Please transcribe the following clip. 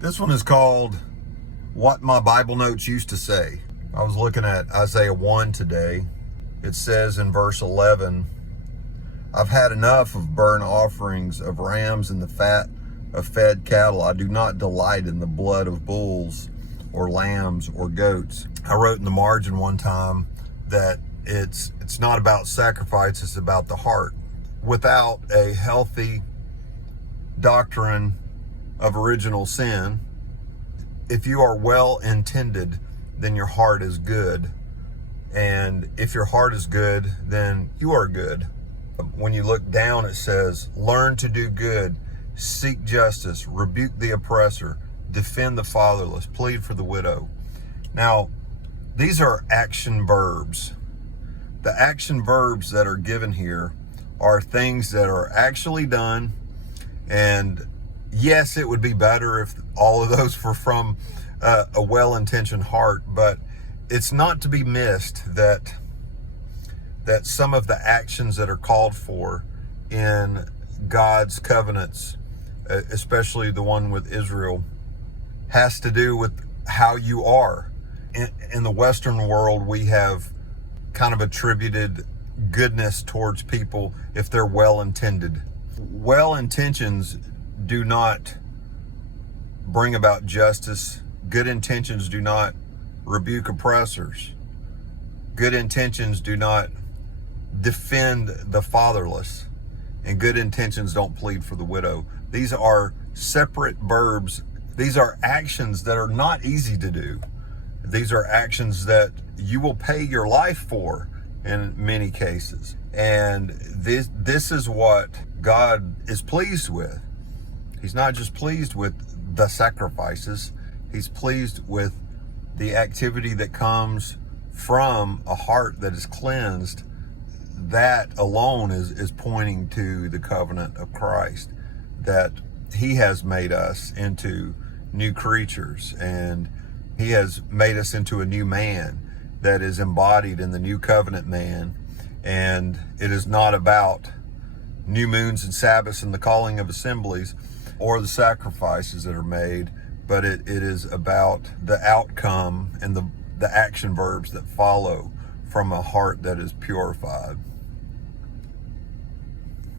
This one is called What My Bible Notes Used to Say. I was looking at Isaiah 1 today. It says in verse 11, I've had enough of burnt offerings of rams and the fat of fed cattle. I do not delight in the blood of bulls or lambs or goats. I wrote in the margin one time that it's not about sacrifice, it's about the heart. Without a healthy doctrine of original sin, if you are well intended, then your heart is good. And if your heart is good, then you are good. When you look down, it says, learn to do good, seek justice, rebuke the oppressor, defend the fatherless, plead for the widow. Now, these are action verbs. The action verbs that are given here are things that are actually done. And yes, it would be better if all of those were from a well-intentioned heart, but it's not to be missed that some of the actions that are called for in God's covenants, especially the one with Israel, has to do with how you are. In the Western world, we have kind of attributed goodness towards people if they're well-intended. Well intentions do not bring about justice. Good intentions do not rebuke oppressors. Good intentions do not defend the fatherless. And good intentions don't plead for the widow. These are separate verbs. These are actions that are not easy to do. These are actions that you will pay your life for in many cases. And this is what God is pleased with. He's not just pleased with the sacrifices. He's pleased with the activity that comes from a heart that is cleansed. That alone is pointing to the covenant of Christ, that he has made us into new creatures, and he has made us into a new man that is embodied in the new covenant man. And it is not about new moons and Sabbaths and the calling of assemblies or the sacrifices that are made, but it is about the outcome and the action verbs that follow from a heart that is purified.